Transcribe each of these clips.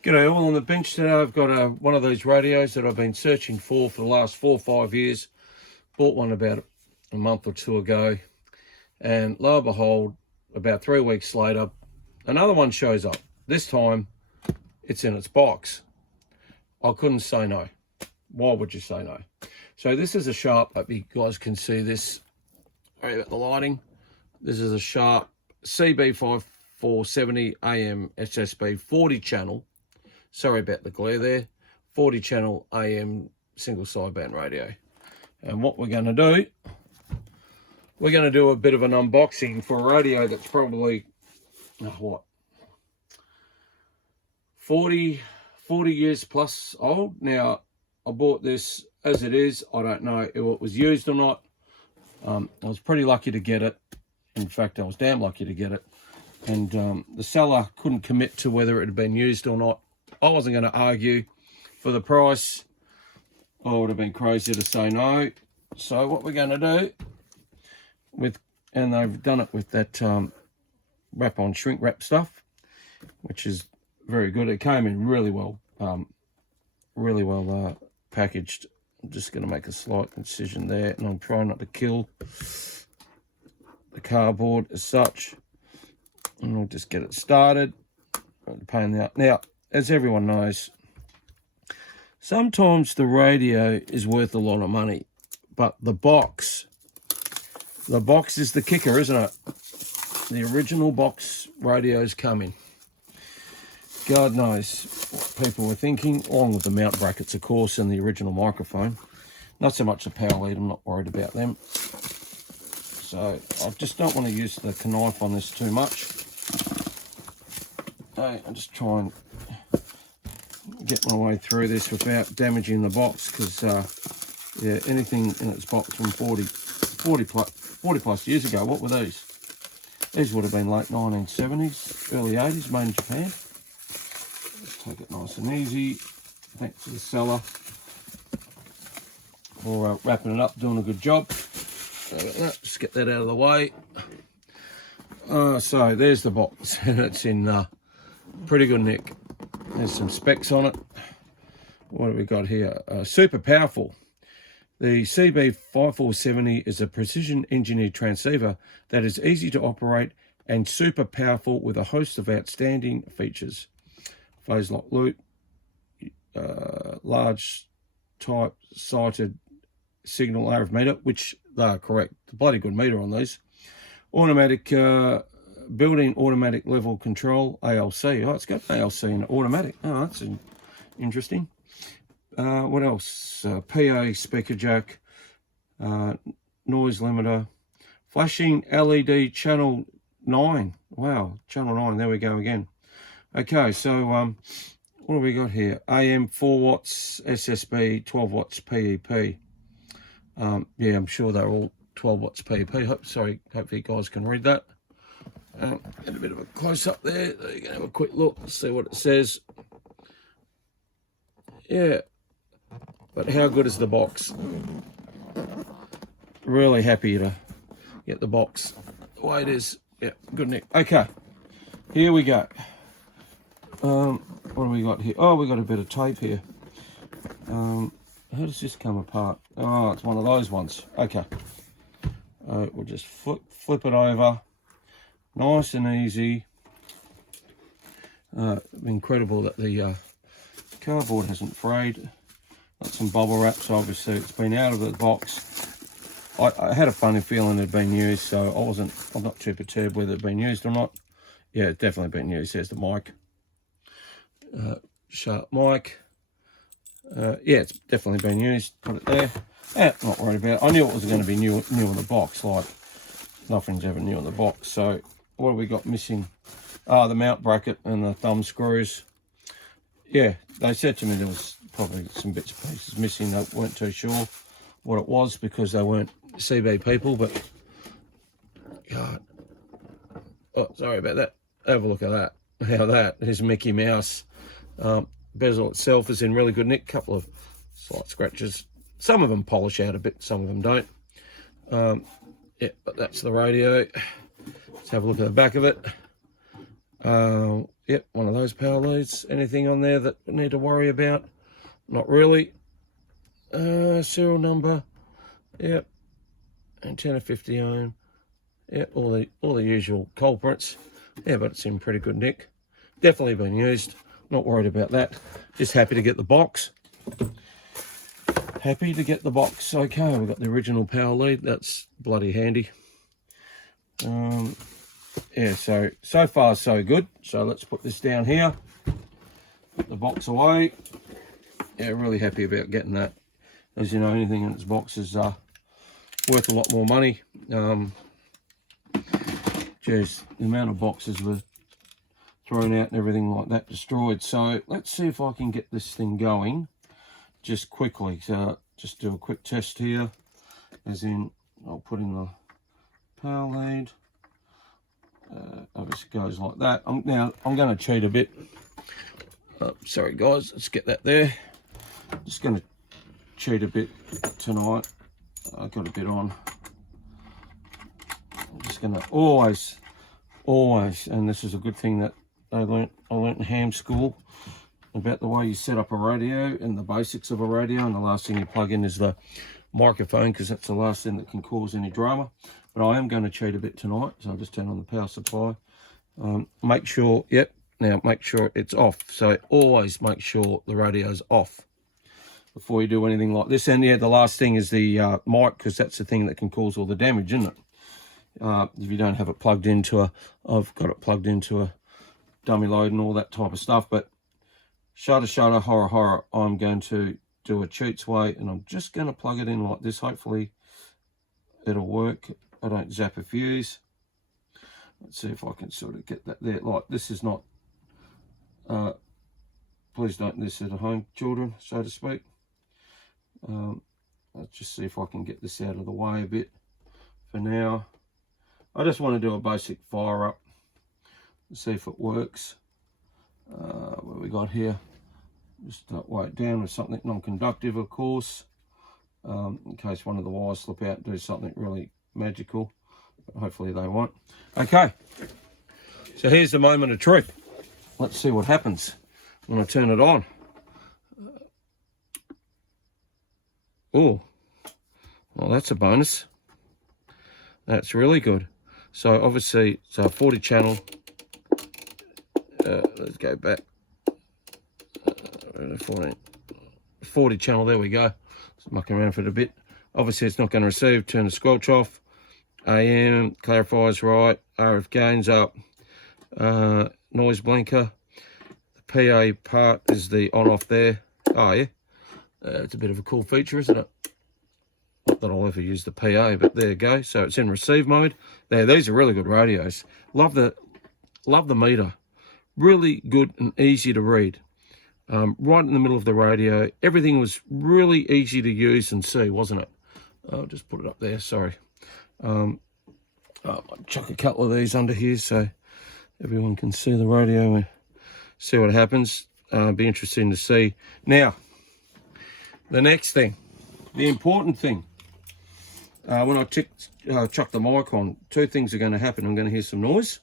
G'day all. On the bench today I've got one of these radios that I've been searching for the last 4 or 5 years. Bought one about a month or two ago, and lo and behold, about 3 weeks later another one shows up. This time it's in its box. I couldn't say no. Why would you say no? So this is a Sharp. Hope you guys can see this. Sorry about the lighting. This is a Sharp CB-5470 AM SSB 40 channel. Sorry about the glare there. 40 channel AM single sideband radio. And what we're going to do, we're going to do a bit of an unboxing for a radio that's probably, what, 40 years plus old. Now, I bought this as it is. I don't know if it was used or not. I was pretty lucky to get it. In fact, I was damn lucky to get it. And the seller couldn't commit to whether it had been used or not. I wasn't going to argue for the price. I would have been crazy to say no. So what we're going to do and they've done it with that wrap on shrink wrap stuff, which is very good. It came in really well packaged. I'm just going to make a slight incision there, and I'm trying not to kill the cardboard as such. And we'll just get it started. Pain in the ass. Now, as everyone knows, sometimes the radio is worth a lot of money, but the box is the kicker, isn't it? The original box radios come in. God knows what people were thinking, along with the mount brackets, of course, and the original microphone. Not so much the power lead, I'm not worried about them. So I just don't want to use the knife on this too much. Okay, I'll just try and get my way through this without damaging the box, because yeah, anything in its box from 40 plus years ago. What were these? These would have been late 1970s, early 80s, made in Japan. Let's take it nice and easy. Thanks to the seller for wrapping it up, doing a good job. Just get that out of the way. So there's the box, and it's in pretty good nick. There's some specs on it. What have we got here? Super powerful. The CB-5470 is a precision engineered transceiver that is easy to operate and super powerful with a host of outstanding features. Phase lock loop, large type sighted signal RF meter, which they are correct. The bloody good meter on these. Automatic built-in automatic level control, ALC. Oh, it's got ALC and automatic. Oh, that's interesting. What else? PA speaker jack, noise limiter, flashing LED channel 9. Wow, channel 9. There we go again. Okay, so what have we got here? AM 4 watts, SSB 12 watts PEP. Yeah, I'm sure they're all 12 watts PEP. Hopefully you guys can read that. Get a bit of a close up there. You can have a quick look, see what it says. Yeah, but how good is the box? Really happy to get the box the way it is. Yeah, good nick. Okay, here we go. What do we got here? Oh, we got a bit of tape here. How does this come apart? Oh, it's one of those ones. Okay. We'll just flip it over. Nice and easy. Incredible that the cardboard hasn't frayed. Got some bubble wrap, so obviously it's been out of the box. I had a funny feeling it had been used, so I'm not too perturbed whether it had been used or not. Yeah, it's definitely been used. There's the mic. Sharp mic. Yeah, it's definitely been used. Put it there. Yeah, not worried about it. I knew it was going to be new in the box. Like, nothing's ever new in the box. So what have we got missing? The mount bracket and the thumb screws. Yeah, they said to me there was probably some bits and pieces missing. They weren't too sure what it was because they weren't CB people, but God. Oh, sorry about that. Have a look at that. How that is Mickey Mouse. Bezel itself is in really good nick. Couple of slight scratches. Some of them polish out a bit, some of them don't. Yeah, but that's the radio. Let's have a look at the back of it. Yep, one of those power leads. Anything on there that we need to worry about? Not really. Serial number. Yep. Antenna 50 ohm. Yep, all the usual culprits. Yeah, but it's in pretty good nick. Definitely been used. Not worried about that. Just happy to get the box. Happy to get the box. Okay, we've got the original power lead. That's bloody handy. Yeah, so far so good. So let's put this down here. Put the box away. Yeah, really happy about getting that. As you know, anything in its box is worth a lot more money. Geez, the amount of boxes were thrown out and everything like that destroyed. So let's see if I can get this thing going just quickly. So just do a quick test here, as in I'll put in the power lead. Obviously goes like that. Now I'm going to cheat a bit. Sorry guys, let's get that there. Just going to cheat a bit tonight. I got a bit on. I'm just going to always, and this is a good thing that I learnt in ham school, about the way you set up a radio and the basics of a radio, and the last thing you plug in is the microphone, because that's the last thing that can cause any drama. But I am going to cheat a bit tonight, so I'll just turn on the power supply. Make sure, yep, now make sure it's off. So always make sure the radio's off before you do anything like this. And yeah, the last thing is the mic, because that's the thing that can cause all the damage, isn't it? If you don't have it plugged into I've got it plugged into a dummy load and all that type of stuff. But shutter, horror, I'm going to do a cheats way, and I'm just going to plug it in like this. Hopefully it'll work. I don't zap a fuse. Let's see if I can sort of get that there. Like, this is not, please don't this at home, children, so to speak. Let's just see if I can get this out of the way a bit for now. I just want to do a basic fire up and see if it works. What we got here? Just weigh it down with something non-conductive, of course, in case one of the wires slip out and do something really magical. But hopefully they won't. Okay, so here's the moment of truth. Let's see what happens when I turn it on. Oh, well, that's a bonus. That's really good. So obviously it's a 40 channel. Let's go back. 40 channel, there we go. Just mucking around for it a bit. Obviously it's not going to receive. Turn the squelch off. AM, clarifiers right. RF gains up. Noise blinker. The PA part is the on off there. Oh yeah. It's a bit of a cool feature, isn't it? Not that I'll ever use the PA, but there you go. So it's in receive mode. There, these are really good radios. Love the meter. Really good and easy to read. Right in the middle of the radio. Everything was really easy to use and see, wasn't it? I'll just put it up there, sorry. I'll chuck a couple of these under here so everyone can see the radio and see what happens. Be interesting to see. Now, the next thing, the important thing, when I chuck the mic on, two things are going to happen. I'm going to hear some noise,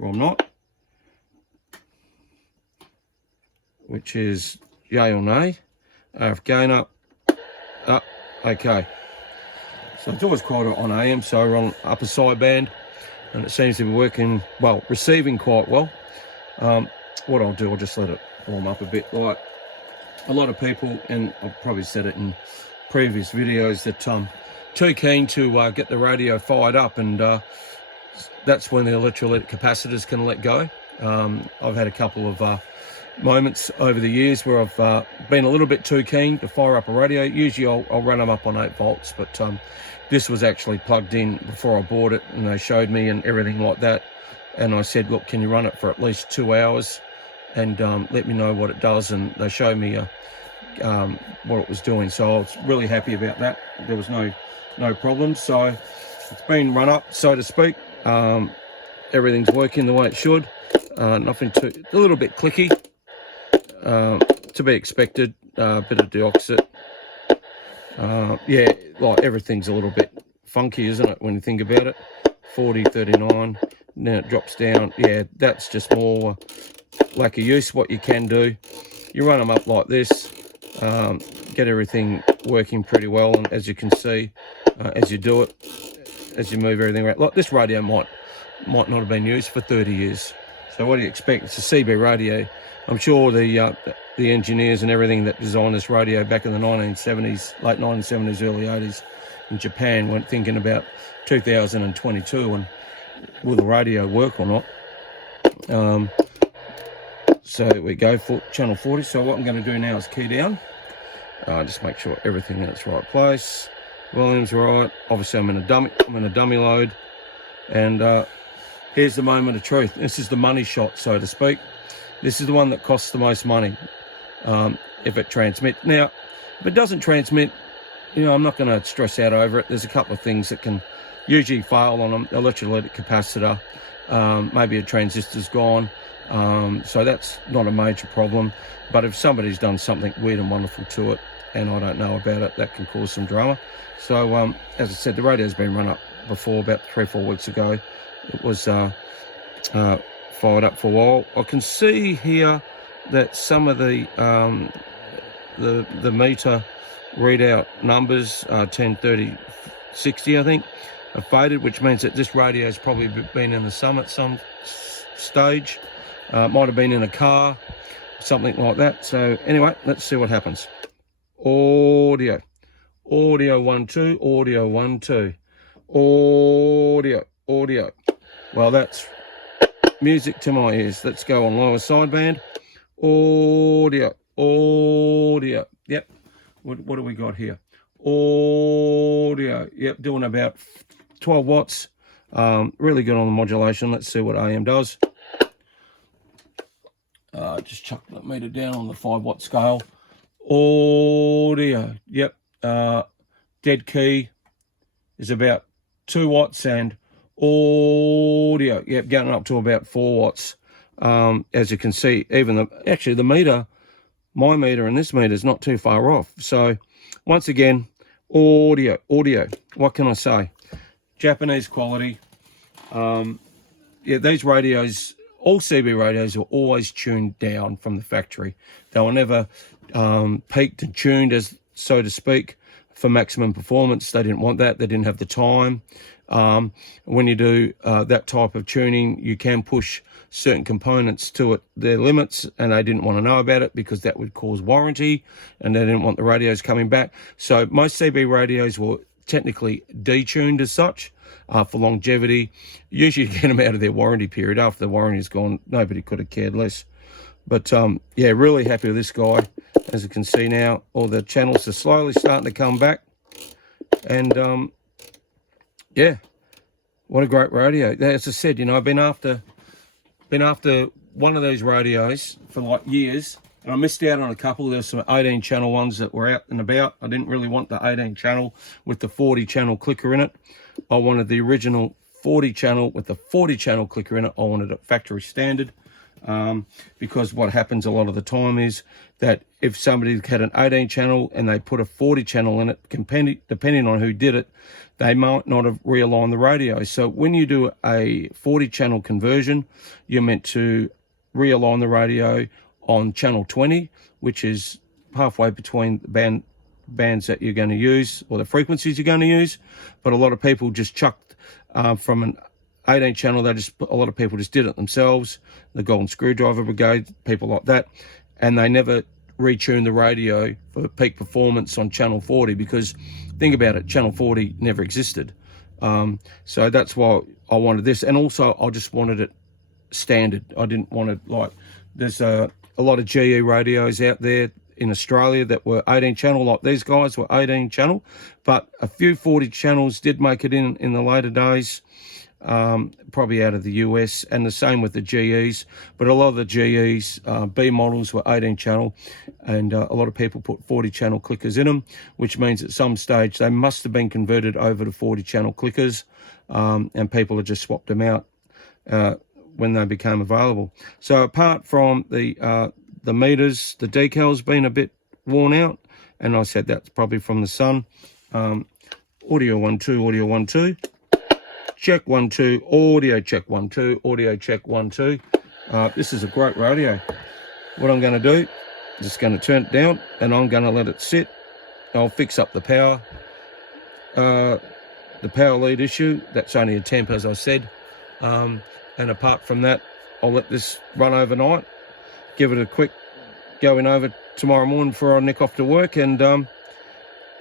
or I'm not, which is yay or nay. RF gain up, okay. So it's always quite on AM, so we're on upper sideband, and it seems to be working well, receiving quite well. What I'll do, I'll just let it warm up a bit. Like a lot of people, and I've probably said it in previous videos, that too keen to get the radio fired up, and that's when the electrolytic capacitors can let go. I've had a couple of moments over the years where I've been a little bit too keen to fire up a radio. Usually I'll run them up on 8 volts, but this was actually plugged in before I bought it, and they showed me and everything like that, and I said, look, can you run it for at least 2 hours and let me know what it does? And they showed me what it was doing, so I was really happy about that. There was no problems, so it's been run up, so to speak. Everything's working the way it should. Nothing too, a little bit clicky, to be expected. Bit of deoxit. Yeah, like everything's a little bit funky, isn't it, when you think about it? 40, 39, Now it drops down. Yeah, that's just more lack of use. What you can do, you run them up like this, get everything working pretty well, and as you can see, as you do it, as you move everything around, like this radio might not have been used for 30 years. So what do you expect? It's a CB radio. I'm sure the engineers and everything that designed this radio back in the 1970s, late 1970s, early 80s in Japan weren't thinking about 2022 and will the radio work or not. So we go for channel 40. So what I'm going to do now is key down. Just make sure everything in its right place. Volume's right. Obviously I'm in a dummy load. And here's the moment of truth. This is the money shot, so to speak. This is the one that costs the most money if it transmits. Now, if it doesn't transmit, I'm not going to stress out over it. There's a couple of things that can usually fail on an electrolytic capacitor. Maybe a transistor's gone. So that's not a major problem. But if somebody's done something weird and wonderful to it, and I don't know about it, that can cause some drama. So, as I said, the radio's been run up before, about 3 or 4 weeks ago. It was fired up for a while. I can see here that some of the meter readout numbers, 10, 30, 60, I think, are faded, which means that this radio has probably been in the sun at some stage. Might have been in a car, something like that. So anyway, let's see what happens. Audio 1 2, audio 1 2, audio. Well, that's music to my ears. Let's go on lower sideband. Audio. Yep. What do we got here? Audio. Yep, doing about 12 watts. Really good on the modulation. Let's see what AM does. Just chuck that meter down on the 5 watt scale. Audio. Yep. Dead key is about 2 watts, and audio, yep, going up to about 4 watts. As you can see, even the meter, my meter and this meter is not too far off. So once again, audio. What can I say? Japanese quality. Yeah, these radios, all CB radios, were always tuned down from the factory. They were never peaked and tuned, as so to speak, for maximum performance. They didn't want that. They didn't have the time. When you do that type of tuning, you can push certain components to their limits, and they didn't want to know about it because that would cause warranty, and they didn't want the radios coming back. So most CB radios were technically detuned as such for longevity. Usually you get them out of their warranty period. After the warranty's gone, nobody could have cared less. But yeah, really happy with this guy. As you can see now, all the channels are slowly starting to come back. And yeah, what a great radio. As I said, I've been after one of these radios for like years, and I missed out on a couple. There's some 18 channel ones that were out and about. I didn't really want the 18 channel with the 40 channel clicker in it. I wanted the original 40 channel with the 40 channel clicker in it. I wanted it factory standard. Because what happens a lot of the time is that if somebody had an 18 channel and they put a 40 channel in it, depending on who did it, they might not have realigned the radio. So when you do a 40 channel conversion, you're meant to realign the radio on channel 20, which is halfway between the bands that you're going to use, or the frequencies you're going to use. But a lot of people just chucked from an 18 channel, a lot of people just did it themselves. The Golden Screwdriver Brigade, people like that, and they never retuned the radio for peak performance on channel 40, because think about it, channel 40 never existed. So that's why I wanted this, and also I just wanted it standard. I didn't want it like, there's a lot of GE radios out there in Australia that were 18 channel, like these guys were 18 channel, but a few 40 channels did make it in the later days. Probably out of the US, and the same with the GEs, but a lot of the GEs, B models were 18 channel, and a lot of people put 40 channel clickers in them, which means at some stage they must have been converted over to 40 channel clickers, and people have just swapped them out when they became available. So apart from the meters, the decal's been a bit worn out, and I said that's probably from the sun. Audio 1 2, audio 1 2. check 1 2, audio check 1 2, audio check 1 2. This is a great radio. What I'm going to do, just going to turn it down, and I'm going to let it sit. I'll fix up the power lead issue. That's only a temp, as I said, and apart from that, I'll let this run overnight, give it a quick going over tomorrow morning before I nick off to work, and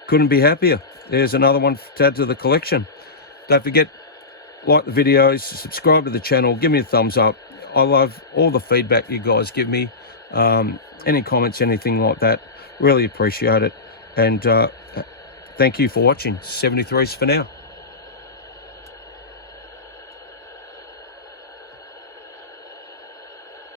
couldn't be happier. There's another one to add to the collection. Don't forget, like the videos, subscribe to the channel, give me a thumbs up. I love all the feedback you guys give me, any comments, anything like that. Really appreciate it, and thank you for watching. 73s for now.